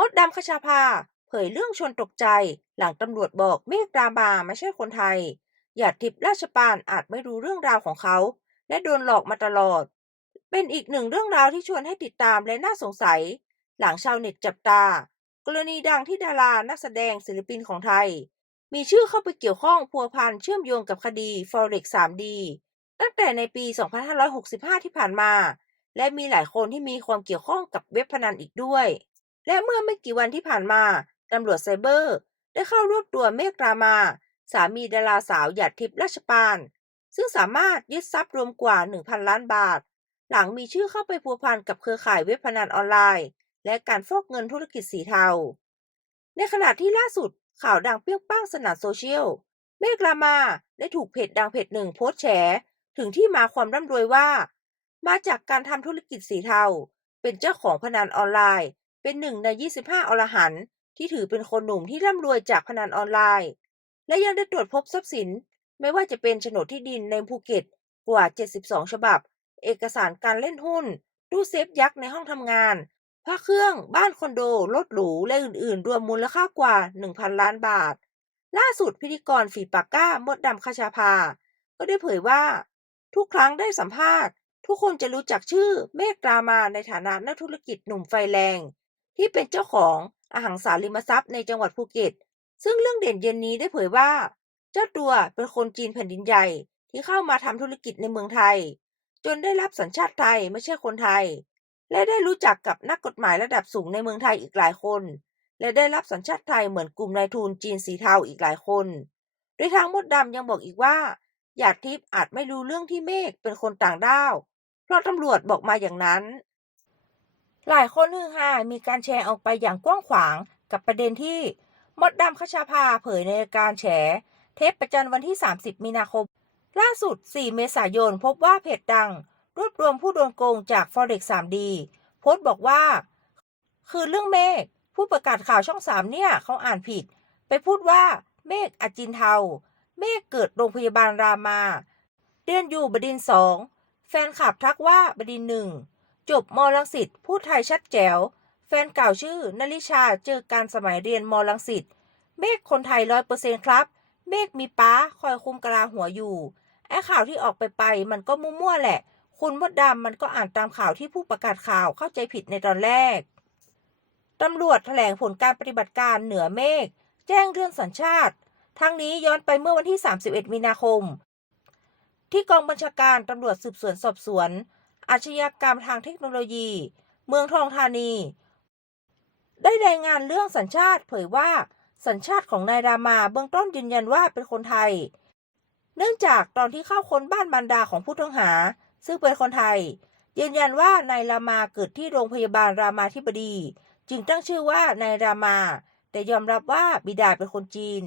มดดำคชาภาเผยเรื่องชวนตกใจ หลังตำรวจบอกเมฆรามาไม่ใช่คนไทย หยาดทิพย์ราชปานอาจไม่รู้เรื่องราวของเขา และโดนหลอกมาตลอด เป็นอีกหนึ่งเรื่องราวที่ชวนให้ติดตามและน่าสงสัย หลังชาวเน็ตจับตา กรณีดังที่ดารานักแสดงศิลปินของไทย มีชื่อเข้าไปเกี่ยวข้องพัวพันเชื่อมโยงกับคดี Forex 3D ตั้งแต่ในปี 2565 ที่ผ่านมา และมีหลายคนที่มีความเกี่ยวข้องกับเว็บพนันอีกด้วย และเมื่อไม่กี่วันที่ผ่านมาตำรวจไซเบอร์ ได้เข้ารวบตัวเมฆรามา สามีดาราสาวหยาดทิพย์ราชปาน ซึ่งสามารถยึดทรัพย์รวมกว่า 1,000 ล้านบาท หลังมีชื่อเข้าไปพัวพันกับเครือข่ายเว็บพนันออนไลน์ และการฟอกเงินธุรกิจสีเทา ในขณะที่ล่าสุดข่าวดังเปรี้ยงป้างสนั่นโซเชียล เมฆรามาได้ถูกเพจดังเพจหนึ่งโพสต์แฉถึงที่มาความร่ำรวยว่า มาจากการทำธุรกิจสีเทา เป็นเจ้าของพนันออนไลน์ เป็นหนึ่งใน 25 อรหันต์ที่ถือเป็นคนหนุ่มที่ร่ำรวยจากพนันออนไลน์ และยังได้ตรวจพบทรัพย์สิน ไม่ว่าจะเป็นโฉนดที่ดินในภูเก็ตกว่า 72 ฉบับ เอกสารการเล่นหุ้น ตู้เซฟยักษ์ในห้องทำงานพระเครื่อง บ้านคอนโด รถหรู และอื่น ๆ รวมมูลค่ากว่า 1,000 ล้านบาท ล่าสุดพิธีกรฝีปากก้ามดดำคชาภา ก็ได้เผยว่า ทุกครั้งได้สัมภาษณ์ ทุกคนจะรู้จักชื่อเมฆรามาในฐานะนักธุรกิจหนุ่มไฟแรง ที่เป็นเจ้าของอหังสาริมทรัพย์ในจังหวัดภูเก็ต ซึ่งเรื่องเด่นเย็นนี้ได้เผยว่า เจ้าตัวเป็นคนจีนแผ่นดินใหญ่ที่เข้ามาทำธุรกิจในเมืองไทย จนได้รับสัญชาติไทยไม่ใช่คนไทย และได้รู้จักกับนักกฎหมายระดับสูงในเมืองไทยอีกหลายคน และได้รับสัญชาติไทยเหมือนกลุ่มนายทุนจีนสีเทาอีกหลายคนโดยทางมดดำยังบอกอีกว่าหยาดทิพย์อาจไม่รู้เรื่องที่เมฆเป็นคนต่างด้าว เพราะตำรวจบอกมาอย่างนั้น หลายคนฮือฮามีการแชร์ออกไปอย่างกว้างขวางกับประเด็นที่มดดำคชาภาเผยในการแฉ เทปประจันวันที่ 30 มีนาคม ล่าสุด 4 เมษายนพบว่าเพจดัง รวบรวมผู้โดนโกงจาก Forex 3D โพสต์บอกว่า คือเรื่องเมฆผู้ประกาศข่าวช่อง 3 เนี่ย เขาอ่านผิด ไปพูดว่าเมฆอจินเทา เมฆเกิดโรงพยาบาลรามาเรียนอยู่บดินสองแฟนคลับทักว่าบดินหนึ่ง จบมลังสิตพูดไทยชัดแจ๋ว แฟนเก่าชื่อนลิชาเจอการสมัยเรียนมลังสิตเมฆคนไทยร้อยเปอร์เซ็นครับ เมฆมีป้าคอยคุมกะลาหัวอยู่ ไอ้ข่าวที่ออกไปไปมันก็มั่วๆแหละ คุณมดดำมันก็อ่านตามข่าวที่ผู้ประกาศข่าวเข้าใจผิดในตอนแรก ตำรวจแถลงผลการปฏิบัติการเหนือเมฆแจ้งเรื่องสัญชาติ ทั้งนี้ย้อนไปเมื่อวันที่ 31 มีนาคม ที่กองบัญชาการตำรวจสืบสวนสอบสวน อาชญากรรมทางเทคโนโลยี เมืองทองธานี ได้รายงานเรื่องสัญชาติเผยว่า สัญชาติของนายรามาเบื้องต้นยืนยันว่าเป็นคนไทย เนื่องจากตอนที่เข้าค้นบ้านบรรดาของผู้ต้องหา ซึ่งเป็นคนไทย ยืนยันว่านายรามาเกิดที่โรงพยาบาลรามาธิบดี จึงตั้งชื่อว่านายรามา แต่ยอมรับว่าบิดาเป็นคนจีน